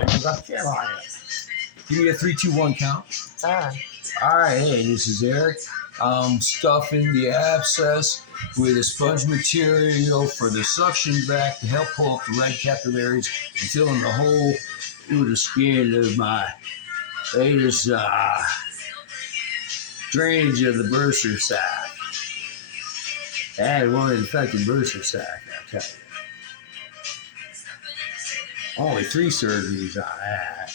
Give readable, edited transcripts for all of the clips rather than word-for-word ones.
You got the camera on it. Give me a 3, 2, 1 count. All right, hey, this is Eric. Stuffing the abscess with a sponge material for the suction vac to help pull up the red capillaries and fill in the hole through the skin of my latest drainage of the burster sac. I had one infected burster sac, I tell you. Only 3 surgeries on that.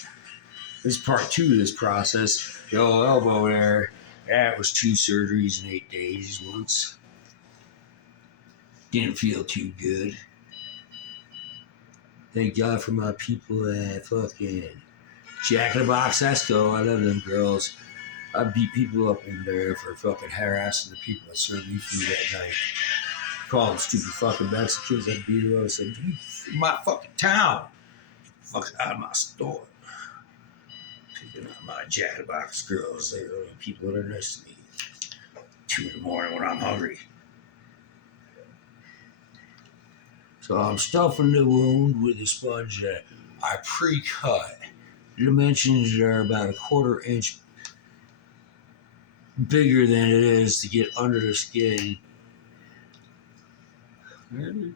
This is part 2 of this process. The old elbow there, that was 2 surgeries in 8 days once. Didn't feel too good. Thank God for my people at fucking Jack in the Box Esco. I love them girls. I beat people up in there for fucking harassing the people that served me food that night. Call them stupid fucking Mexicans. I beat them up and said, "You from my fucking town. Fuck out of my store." Picking up my Jack in the Box girls. They're the people that are nice to me. 2 in the morning when I'm hungry. So I'm stuffing the wound with a sponge that I pre-cut. The dimensions are about a 1/4 inch bigger than it is to get under the skin. And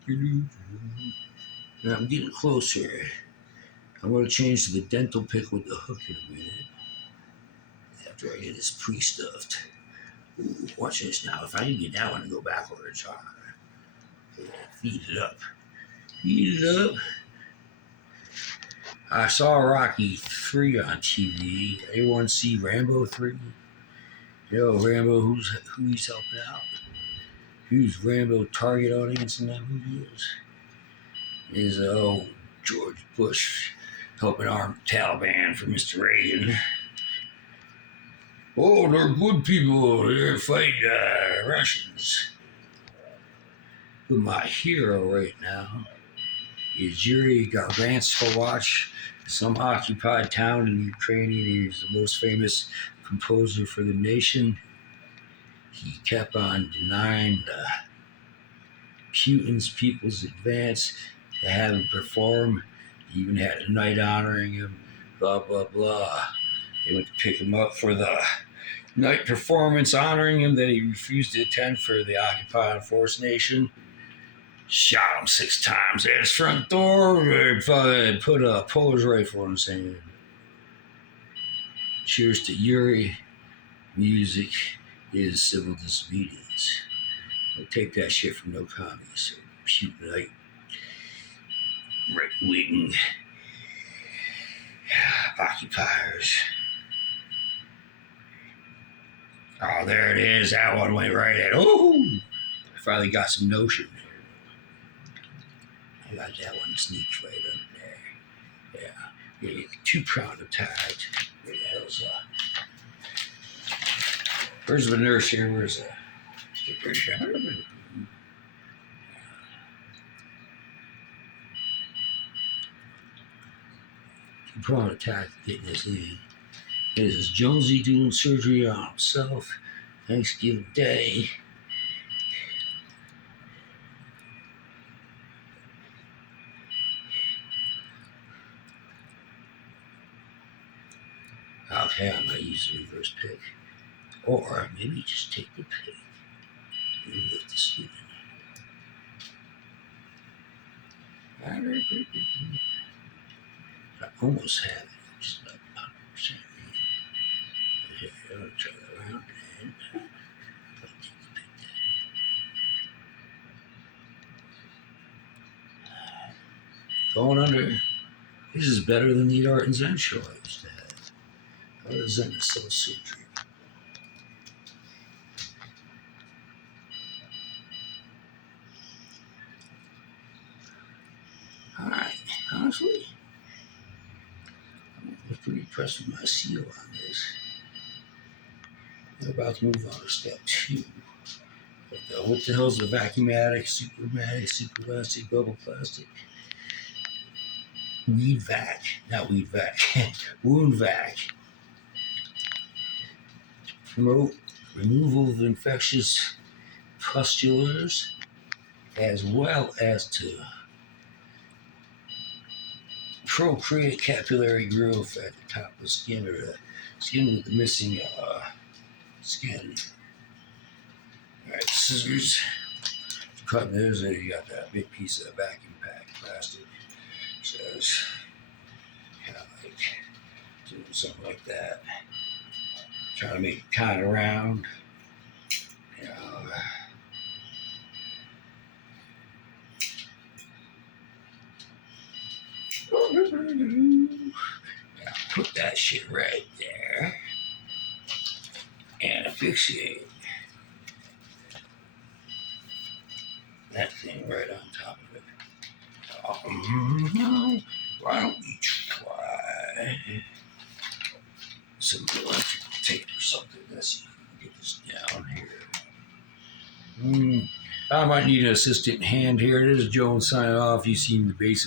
I'm getting closer. I'm going to change to the dental pick with the hook in a minute. After I get this pre-stuffed. Ooh, watch this now. If I can get that one to go backwards, feed it up. Heat it up. I saw Rocky 3 on TV. Anyone see Rambo 3? Yo, Rambo, who he's helping out? Who's Rambo target audience in that movie is George Bush helping arm Taliban for Mr. Reagan. Oh, they're good people. They're fighting Russians. But my hero right now is Yuri Gargantsovich, some occupied town in Ukraine. He's the most famous composer for the nation. He kept on denying the Putin's People's Advance to have him perform. He even had a night honoring him, blah, blah, blah. They went to pick him up for the night performance honoring him that he refused to attend for the occupied forced nation. Shot him 6 times at his front door, put a Polish rifle in his hand. Cheers to Yuri. Music is civil disobedience. Don't take that shit from no commies. Putinite, right-wing occupiers. Oh, there it is. That one went right at. Oh, I finally got some notion. I got that one sneaked right under there. Yeah, 2-pronged attack. Where the hell's where's the nurse here? Where's the 2-pronged attack getting this in. This is Jonesy doing surgery on himself. Thanksgiving Day. Okay, I might use the reverse pick. Or maybe just take the pick and lift the skin. I almost have it. Just about 100%. I'll try that around and I'll take the pick there. Going under. This is better than the Art and Zen show I used to have. Art and Zen is so surgery. Alright, honestly, I'm pretty impressed with my seal on this. We're about to move on to step 2. What the hell's a vacuumatic, supermatic, bubble plastic? Weed vac, not weed vac, wound vac. Promote removal of infectious pustulas as well as to control create capillary growth at the top of the skin or the skin with the missing skin. Alright, scissors. Cut those, and you got that big piece of vacuum pack plastic. So it's kind of like doing something like that. Trying to make it kind of round. You know. Now put that shit right there. And asphyxiate that thing right on top of it. Why don't we try some electrical tape or something? Let's see if we can get this down here. I might need an assistant hand here. This is Jones signing off. You've seen the basic.